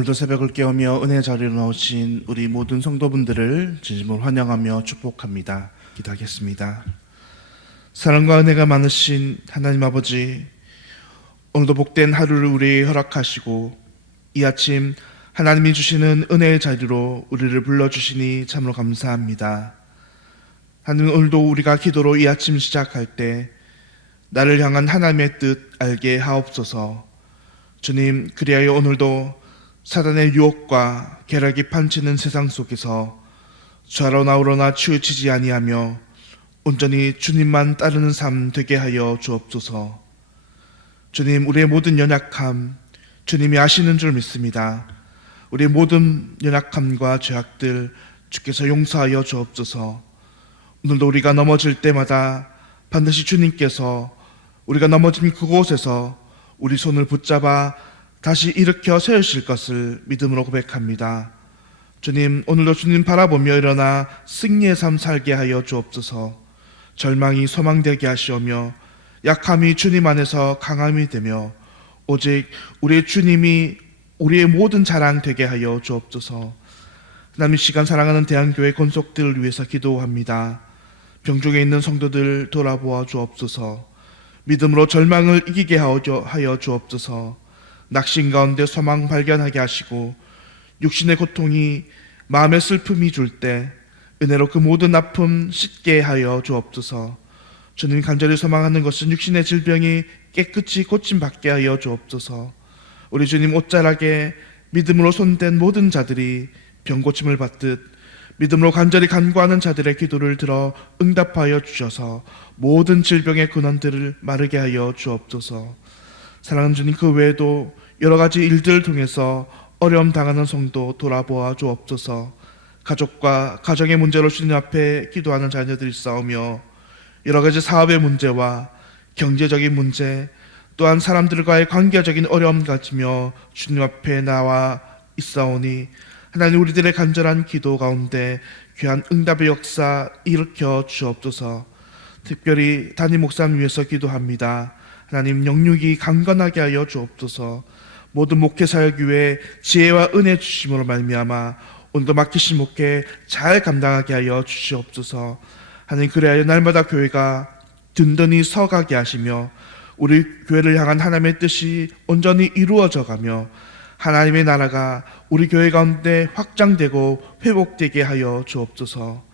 오늘도 새벽을 깨우며 은혜 자리로 나오신 우리 모든 성도분들을 진심으로 환영하며 축복합니다. 기도하겠습니다. 사랑과 은혜가 많으신 하나님 아버지, 오늘도 복된 하루를 우리에게 허락하시고 이 아침 하나님이 주시는 은혜의 자리로 우리를 불러주시니 참으로 감사합니다. 하나님, 오늘도 우리가 기도로 이 아침 시작할 때 나를 향한 하나님의 뜻 알게 하옵소서. 주님, 그리하여 오늘도 사단의 유혹과 계략이 판치는 세상 속에서 좌로 나우러나 치우치지 아니하며 온전히 주님만 따르는 삶 되게 하여 주옵소서. 주님, 우리의 모든 연약함 주님이 아시는 줄 믿습니다. 우리의 모든 연약함과 죄악들 주께서 용서하여 주옵소서. 오늘도 우리가 넘어질 때마다 반드시 주님께서 우리가 넘어진 그곳에서 우리 손을 붙잡아 다시 일으켜 세우실 것을 믿음으로 고백합니다. 주님, 오늘도 주님 바라보며 일어나 승리의 삶 살게 하여 주옵소서. 절망이 소망되게 하시오며 약함이 주님 안에서 강함이 되며 오직 우리의 주님이 우리의 모든 자랑 되게 하여 주옵소서. 하나님, 이 시간 사랑하는 대한교회 권속들을 위해서 기도합니다. 병중에 있는 성도들 돌아보아 주옵소서. 믿음으로 절망을 이기게 하여 주옵소서. 낙심 가운데 소망 발견하게 하시고 육신의 고통이 마음의 슬픔이 줄 때 은혜로 그 모든 아픔 씻게 하여 주옵소서. 주님, 간절히 소망하는 것은 육신의 질병이 깨끗이 고침받게 하여 주옵소서. 우리 주님 옷자락에 믿음으로 손댄 모든 자들이 병고침을 받듯 믿음으로 간절히 간구하는 자들의 기도를 들어 응답하여 주셔서 모든 질병의 근원들을 마르게 하여 주옵소서. 사랑하는 주님, 그 외에도 여러 가지 일들을 통해서 어려움 당하는 성도 돌아보아 주옵소서. 가족과 가정의 문제로 주님 앞에 기도하는 자녀들이 싸우며 여러 가지 사업의 문제와 경제적인 문제 또한 사람들과의 관계적인 어려움 가지며 주님 앞에 나와 있사오니 하나님, 우리들의 간절한 기도 가운데 귀한 응답의 역사 일으켜 주옵소서. 특별히 담임 목사님 위해서 기도합니다. 하나님, 영육이 강건하게 하여 주옵소서. 모든 목회 사역 위에 지혜와 은혜 주심으로 말미암아 오늘도 맡기신 목회 잘 감당하게 하여 주시옵소서. 하나님, 그래야 날마다 교회가 든든히 서가게 하시며 우리 교회를 향한 하나님의 뜻이 온전히 이루어져 가며 하나님의 나라가 우리 교회 가운데 확장되고 회복되게 하여 주옵소서.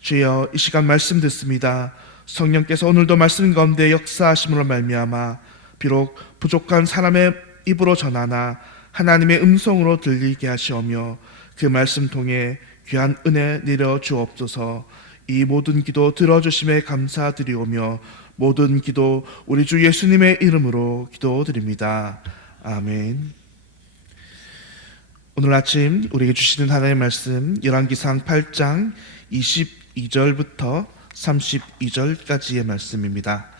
주여, 이 시간 말씀 듣습니다. 성령께서 오늘도 말씀 가운데 역사하심으로 말미암아 비록 부족한 사람의 입으로 전하나 하나님의 음성으로 들리게 하시오며 그 말씀 통해 귀한 은혜 내려 주옵소서. 이 모든 기도 들어주심에 감사드리오며 모든 기도 우리 주 예수님의 이름으로 기도드립니다. 아멘. 오늘 아침 우리에게 주시는 하나님의 말씀 열왕기상 8장 22절부터 32절까지의 말씀입니다.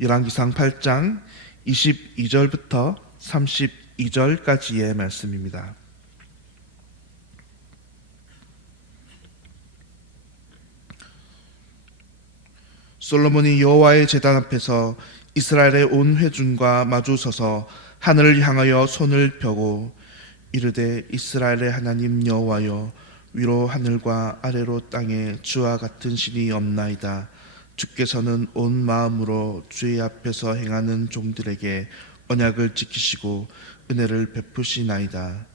열왕기상 8장 22절부터 32절까지의 말씀입니다. 솔로몬이 여호와의 제단 앞에서 이스라엘의 온 회중과 마주 서서 하늘을 향하여 손을 펴고 이르되, 이스라엘의 하나님 여호와여, 위로 하늘과 아래로 땅에 주와 같은 신이 없나이다. 주께서는 온 마음으로 주의 앞에서 행하는 종들에게 언약을 지키시고 은혜를 베푸시나이다.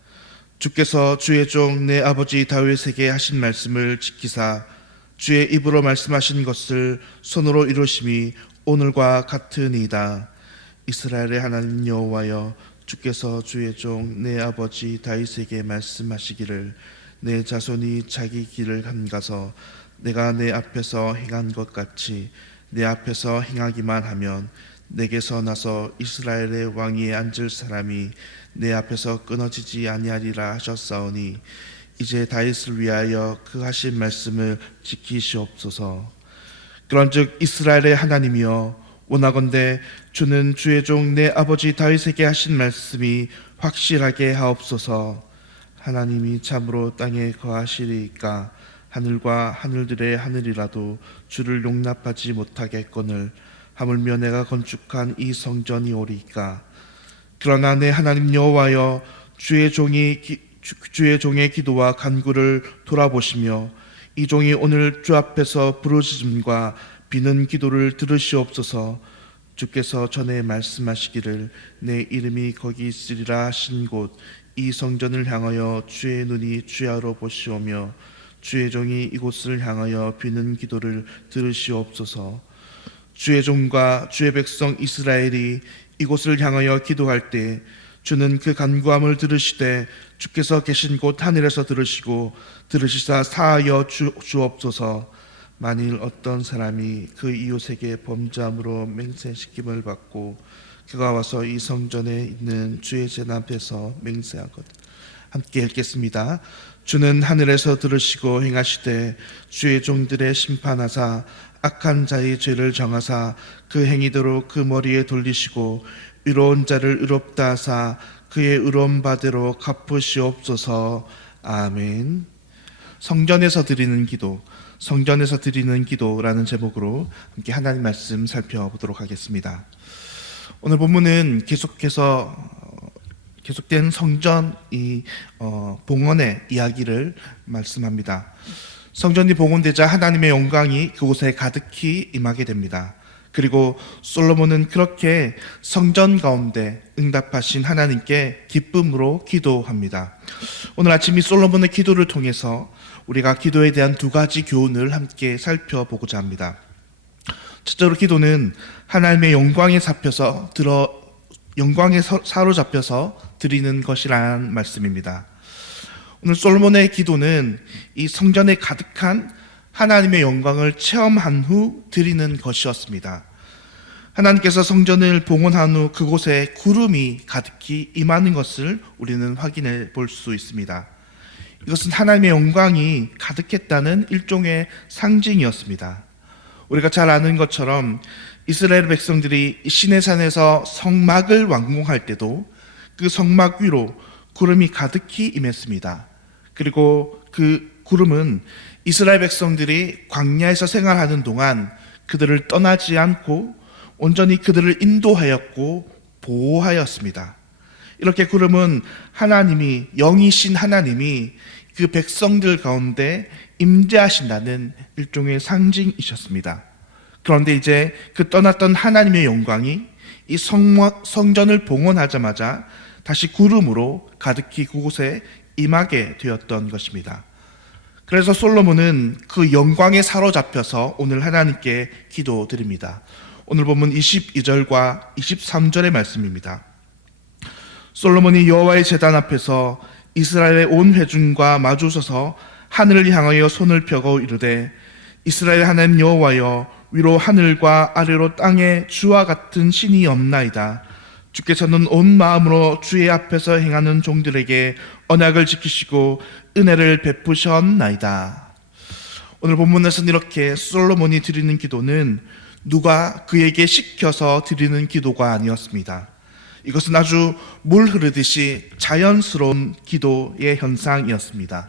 주께서 주의 종 내 아버지 다윗에게 하신 말씀을 지키사 주의 입으로 말씀하신 것을 손으로 이루심이 오늘과 같으니이다. 이스라엘의 하나님 여호와여, 주께서 주의 종 내 아버지 다윗에게 말씀하시기를 내 자손이 자기 길을 삼가서 내가 내 앞에서 행한 것 같이 내 앞에서 행하기만 하면 내게서 나서 이스라엘의 왕위에 앉을 사람이 내 앞에서 끊어지지 아니하리라 하셨사오니 이제 다윗을 위하여 그 하신 말씀을 지키시옵소서. 그런즉 이스라엘의 하나님이여, 원하건대 주는 주의 종 내 아버지 다윗에게 하신 말씀이 확실하게 하옵소서. 하나님이 참으로 땅에 거하시리이까 하늘과 하늘들의 하늘이라도 주를 용납하지 못하겠거늘 하물며 내가 건축한 이 성전이 오리이까. 그러나 내 하나님 여호와여, 주의 종이 주의 종의 기도와 간구를 돌아보시며 이 종이 오늘 주 앞에서 부르짖음과 비는 기도를 들으시옵소서. 주께서 전에 말씀하시기를 내 이름이 거기 있으리라 하신 곳 이 성전을 향하여 주의 눈이 주야로 보시오며 주의 종이 이곳을 향하여 비는 기도를 들으시옵소서. 주의 종과 주의 백성 이스라엘이 이곳을 향하여 기도할 때 주는 그 간구함을 들으시되 주께서 계신 곳 하늘에서 들으시고 들으시사 사하여 주옵소서. 만일 어떤 사람이 그 이웃에게 범죄함으로 맹세시킴을 받고 그가 와서 이 성전에 있는 주의 제단 앞에서 맹세하거든. 함께 읽겠습니다. 주는 하늘에서 들으시고 행하시되 주의 종들의 심판하사 악한 자의 죄를 정하사 그 행위대로 그 머리에 돌리시고 의로운 자를 의롭다 하사 그의 의로운 바대로 갚으시옵소서. 아멘. 성전에서 드리는 기도, 성전에서 드리는 기도라는 제목으로 함께 하나님 말씀 살펴보도록 하겠습니다. 오늘 본문은 계속된 성전 봉헌의 이야기를 말씀합니다. 성전이 봉헌되자 하나님의 영광이 그곳에 가득히 임하게 됩니다. 그리고 솔로몬은 그렇게 성전 가운데 응답하신 하나님께 기쁨으로 기도합니다. 오늘 아침 이 솔로몬의 기도를 통해서 우리가 기도에 대한 두 가지 교훈을 함께 살펴보고자 합니다. 첫째로 기도는 하나님의 영광에 사로잡혀서 드리는 것이라는 말씀입니다. 오늘 솔로몬의 기도는 이 성전에 가득한 하나님의 영광을 체험한 후 드리는 것이었습니다. 하나님께서 성전을 봉헌한 후 그곳에 구름이 가득히 임하는 것을 우리는 확인해 볼 수 있습니다. 이것은 하나님의 영광이 가득했다는 일종의 상징이었습니다. 우리가 잘 아는 것처럼 이스라엘 백성들이 시내산에서 성막을 완공할 때도 그 성막 위로 구름이 가득히 임했습니다. 그리고 그 구름은 이스라엘 백성들이 광야에서 생활하는 동안 그들을 떠나지 않고 온전히 그들을 인도하였고 보호하였습니다. 이렇게 구름은 하나님이, 영이신 하나님이 그 백성들 가운데 임재하신다는 일종의 상징이셨습니다. 그런데 이제 그 떠났던 하나님의 영광이 이 성전을 봉헌하자마자 다시 구름으로 가득히 그곳에 임하게 되었던 것입니다. 그래서 솔로몬은 그 영광에 사로잡혀서 오늘 하나님께 기도드립니다. 오늘 본문 22절과 23절의 말씀입니다. 솔로몬이 여호와의 제단 앞에서 이스라엘의 온 회중과 마주서서 하늘을 향하여 손을 펴고 이르되 이스라엘 하나님 여호와여 위로 하늘과 아래로 땅에 주와 같은 신이 없나이다. 주께서는 온 마음으로 주의 앞에서 행하는 종들에게 언약을 지키시고 은혜를 베푸셨나이다. 오늘 본문에서는 이렇게 솔로몬이 드리는 기도는 누가 그에게 시켜서 드리는 기도가 아니었습니다. 이것은 아주 물 흐르듯이 자연스러운 기도의 현상이었습니다.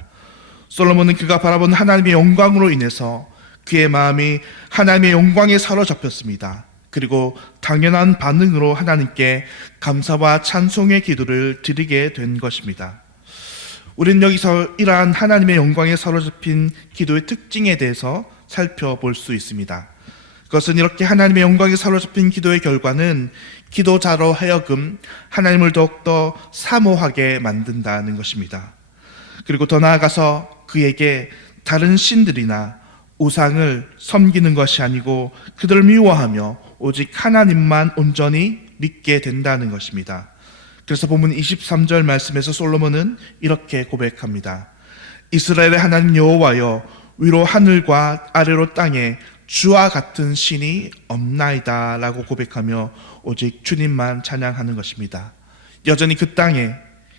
솔로몬은 그가 바라본 하나님의 영광으로 인해서 그의 마음이 하나님의 영광에 사로잡혔습니다. 그리고 당연한 반응으로 하나님께 감사와 찬송의 기도를 드리게 된 것입니다. 우리는 여기서 이러한 하나님의 영광에 사로잡힌 기도의 특징에 대해서 살펴볼 수 있습니다. 그것은 이렇게 하나님의 영광에 사로잡힌 기도의 결과는 기도자로 하여금 하나님을 더욱더 사모하게 만든다는 것입니다. 그리고 더 나아가서 그에게 다른 신들이나 우상을 섬기는 것이 아니고 그들을 미워하며 오직 하나님만 온전히 믿게 된다는 것입니다. 그래서 본문 23절 말씀에서 솔로몬은 이렇게 고백합니다. 이스라엘의 하나님 여호와여 위로 하늘과 아래로 땅에 주와 같은 신이 없나이다 라고 고백하며 오직 주님만 찬양하는 것입니다. 여전히 그 땅에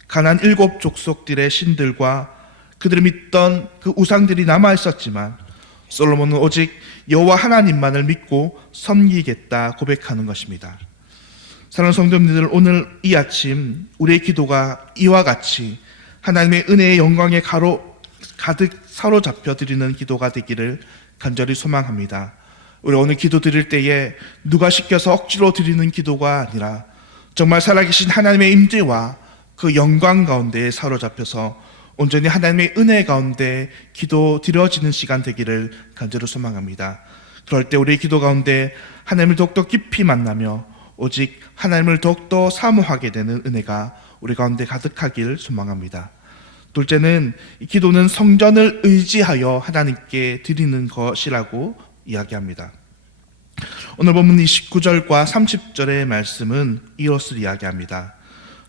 가나안 7 족속들의 신들과 그들이 믿던 그 우상들이 남아 있었지만 솔로몬은 오직 여호와 하나님만을 믿고 섬기겠다 고백하는 것입니다. 사랑하는 성도님들, 오늘 이 아침 우리의 기도가 이와 같이 하나님의 은혜의 영광에 가득 사로잡혀 드리는 기도가 되기를 간절히 소망합니다. 우리 오늘 기도 드릴 때에 누가 시켜서 억지로 드리는 기도가 아니라 정말 살아계신 하나님의 임재와 그 영광 가운데에 사로잡혀서 온전히 하나님의 은혜 가운데 기도 드려지는 시간 되기를 간절히 소망합니다. 그럴 때 우리의 기도 가운데 하나님을 더욱더 깊이 만나며 오직 하나님을 더욱더 사모하게 되는 은혜가 우리 가운데 가득하길 소망합니다. 둘째는 이 기도는 성전을 의지하여 하나님께 드리는 것이라고 이야기합니다. 오늘 본문 29절과 30절의 말씀은 이것을 이야기합니다.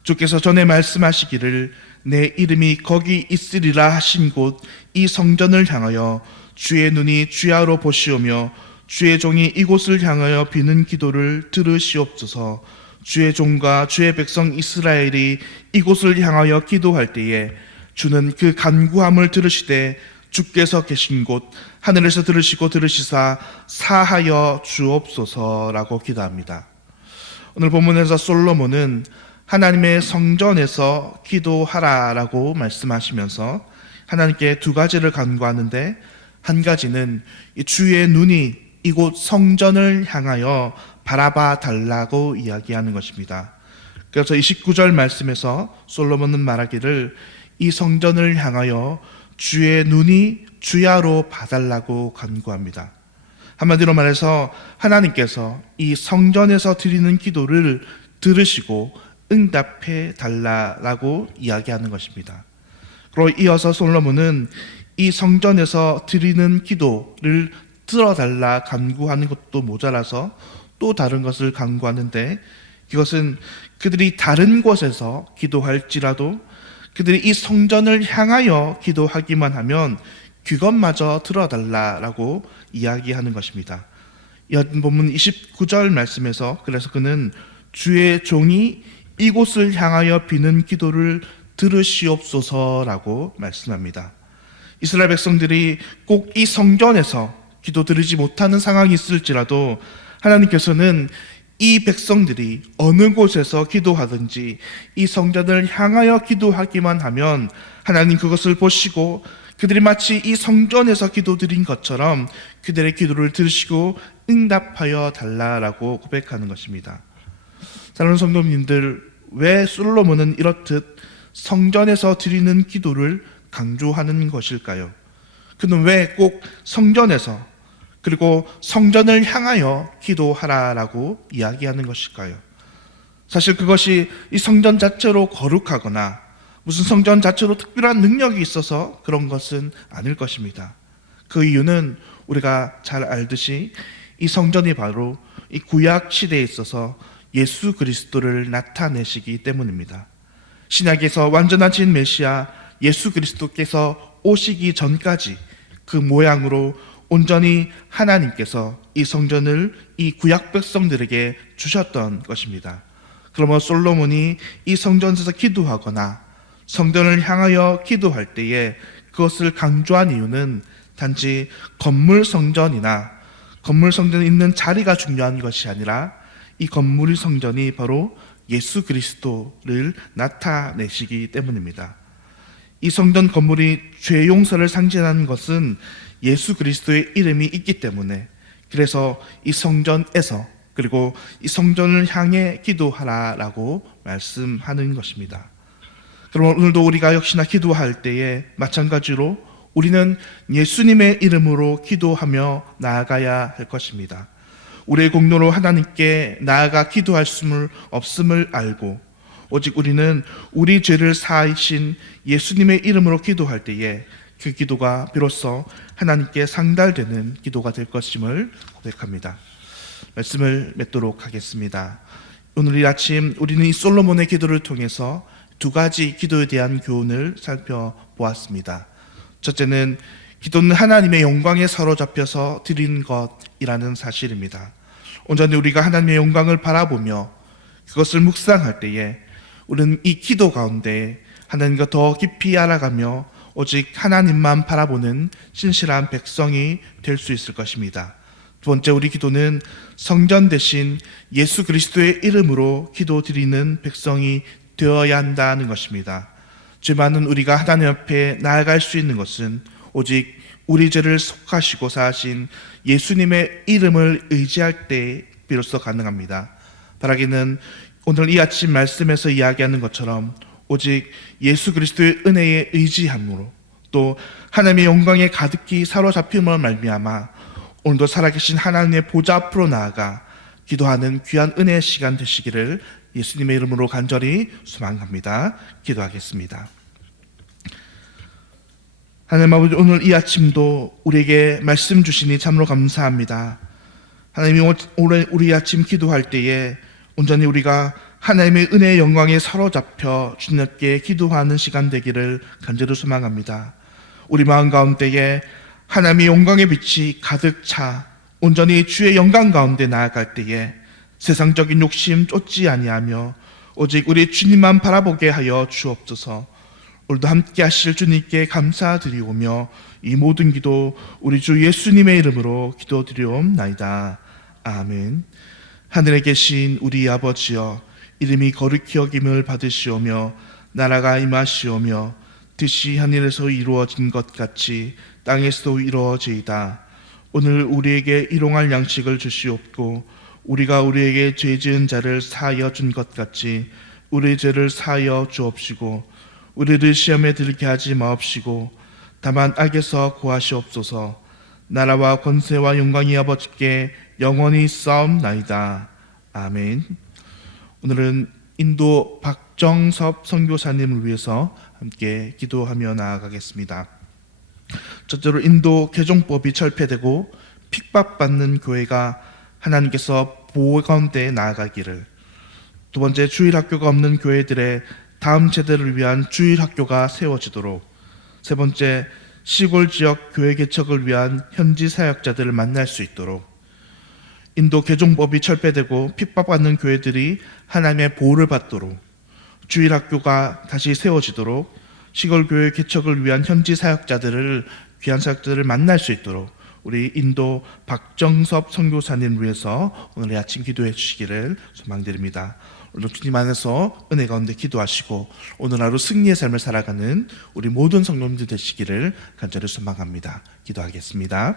주께서 전에 말씀하시기를 내 이름이 거기 있으리라 하신 곳 이 성전을 향하여 주의 눈이 주야로 보시오며 주의 종이 이곳을 향하여 비는 기도를 들으시옵소서. 주의 종과 주의 백성 이스라엘이 이곳을 향하여 기도할 때에 주는 그 간구함을 들으시되 주께서 계신 곳 하늘에서 들으시고 들으시사 사하여 주옵소서라고 기도합니다. 오늘 본문에서 솔로몬은 하나님의 성전에서 기도하라라고 말씀하시면서 하나님께 두 가지를 간구하는데, 한 가지는 주의 눈이 이곳 성전을 향하여 바라봐 달라고 이야기하는 것입니다. 그래서 29절 말씀에서 솔로몬은 말하기를 이 성전을 향하여 주의 눈이 주야로 봐달라고 간구합니다. 한마디로 말해서 하나님께서 이 성전에서 드리는 기도를 들으시고 응답해 달라고 이야기하는 것입니다. 그리고 이어서 솔로몬은 이 성전에서 드리는 기도를 들어달라 간구하는 것도 모자라서 또 다른 것을 간구하는데, 이것은 그들이 다른 곳에서 기도할지라도 그들이 이 성전을 향하여 기도하기만 하면 그것마저 들어달라라고 이야기하는 것입니다. 이 본문 29절 말씀에서 그래서 그는 주의 종이 이곳을 향하여 비는 기도를 들으시옵소서라고 말씀합니다. 이스라엘 백성들이 꼭 이 성전에서 기도 드리지 못하는 상황이 있을지라도 하나님께서는 이 백성들이 어느 곳에서 기도하든지 이 성전을 향하여 기도하기만 하면 하나님 그것을 보시고 그들이 마치 이 성전에서 기도드린 것처럼 그들의 기도를 들으시고 응답하여 달라라고 고백하는 것입니다. 사랑하는 성도님들, 왜 솔로몬은 이렇듯 성전에서 드리는 기도를 강조하는 것일까요? 그는 왜 꼭 성전에서 그리고 성전을 향하여 기도하라라고 이야기하는 것일까요? 사실 그것이 이 성전 자체로 거룩하거나 무슨 성전 자체로 특별한 능력이 있어서 그런 것은 아닐 것입니다. 그 이유는 우리가 잘 알듯이 이 성전이 바로 이 구약 시대에 있어서 예수 그리스도를 나타내시기 때문입니다. 신약에서 완전하신 메시아 예수 그리스도께서 오시기 전까지 그 모양으로 온전히 하나님께서 이 성전을 이 구약 백성들에게 주셨던 것입니다. 그러면 솔로몬이 이 성전에서 기도하거나 성전을 향하여 기도할 때에 그것을 강조한 이유는 단지 건물 성전이나 건물 성전에 있는 자리가 중요한 것이 아니라 이 건물 성전이 바로 예수 그리스도를 나타내시기 때문입니다. 이 성전 건물이 죄 용서를 상징하는 것은 예수 그리스도의 이름이 있기 때문에, 그래서 이 성전에서 그리고 이 성전을 향해 기도하라라고 말씀하는 것입니다. 그럼 오늘도 우리가 역시나 기도할 때에 마찬가지로 우리는 예수님의 이름으로 기도하며 나아가야 할 것입니다. 우리의 공로로 하나님께 나아가 기도할 수 없음을 알고 오직 우리는 우리 죄를 사하신 예수님의 이름으로 기도할 때에 그 기도가 비로소 하나님께 상달되는 기도가 될 것임을 고백합니다. 말씀을 맺도록 하겠습니다. 오늘 이 아침 우리는 이 솔로몬의 기도를 통해서 두 가지 기도에 대한 교훈을 살펴보았습니다. 첫째는 기도는 하나님의 영광에 사로잡혀서 드리는 것이라는 사실입니다. 온전히 우리가 하나님의 영광을 바라보며 그것을 묵상할 때에 우리는 이 기도 가운데 하나님과 더 깊이 알아가며 오직 하나님만 바라보는 신실한 백성이 될 수 있을 것입니다. 두 번째, 우리 기도는 성전 대신 예수 그리스도의 이름으로 기도드리는 백성이 되어야 한다는 것입니다. 죄 많은 우리가 하나님 앞에 나아갈 수 있는 것은 오직 우리 죄를 속하시고 사하신 예수님의 이름을 의지할 때 비로소 가능합니다. 바라기는 오늘 이 아침 말씀에서 이야기하는 것처럼 오직 예수 그리스도의 은혜에 의지함으로 또 하나님의 영광에 가득히 사로잡힘을 말미암아 오늘도 살아계신 하나님의 보좌 앞으로 나아가 기도하는 귀한 은혜의 시간 되시기를 예수님의 이름으로 간절히 소망합니다. 기도하겠습니다. 하나님 아버지, 오늘 이 아침도 우리에게 말씀 주시니 참으로 감사합니다. 하나님이 오늘 우리 아침 기도할 때에 온전히 우리가 하나님의 은혜의 영광에 사로잡혀 주님께 기도하는 시간 되기를 간절히 소망합니다. 우리 마음 가운데에 하나님의 영광의 빛이 가득 차 온전히 주의 영광 가운데 나아갈 때에 세상적인 욕심 쫓지 아니하며 오직 우리 주님만 바라보게 하여 주옵소서. 오늘도 함께 하실 주님께 감사드리오며 이 모든 기도 우리 주 예수님의 이름으로 기도드리옵나이다. 아멘. 하늘에 계신 우리 아버지여, 이름이 거룩히 여김을 받으시오며 나라가 임하시오며 뜻이 하늘에서 이루어진 것 같이 땅에서도 이루어지이다. 오늘 우리에게 일용할 양식을 주시옵고 우리가 우리에게 죄 지은 자를 사하여 준 것 같이 우리 죄를 사하여 주옵시고 우리를 시험에 들게 하지 마옵시고 다만 악에서 구하시옵소서. 나라와 권세와 영광이 아버지께 영원히 싸움나이다. 아멘. 오늘은 인도 박정섭 선교사님을 위해서 함께 기도하며 나아가겠습니다. 첫째로 인도 개종법이 철폐되고 핍박받는 교회가 하나님께서 보호 가운데 나아가기를, 두 번째, 주일학교가 없는 교회들의 다음 세대를 위한 주일학교가 세워지도록, 세 번째, 시골 지역 교회 개척을 위한 현지 사역자들을 만날 수 있도록, 인도 개종법이 철폐되고 핍박받는 교회들이 하나님의 보호를 받도록, 주일학교가 다시 세워지도록, 시골 교회 개척을 위한 현지 사역자들을, 귀한 사역자들을 만날 수 있도록 우리 인도 박정섭 선교사님을 위해서 오늘 아침 기도해 주시기를 소망드립니다. 오늘 주님 안에서 은혜 가운데 기도하시고 오늘 하루 승리의 삶을 살아가는 우리 모든 성도님들 되시기를 간절히 소망합니다. 기도하겠습니다.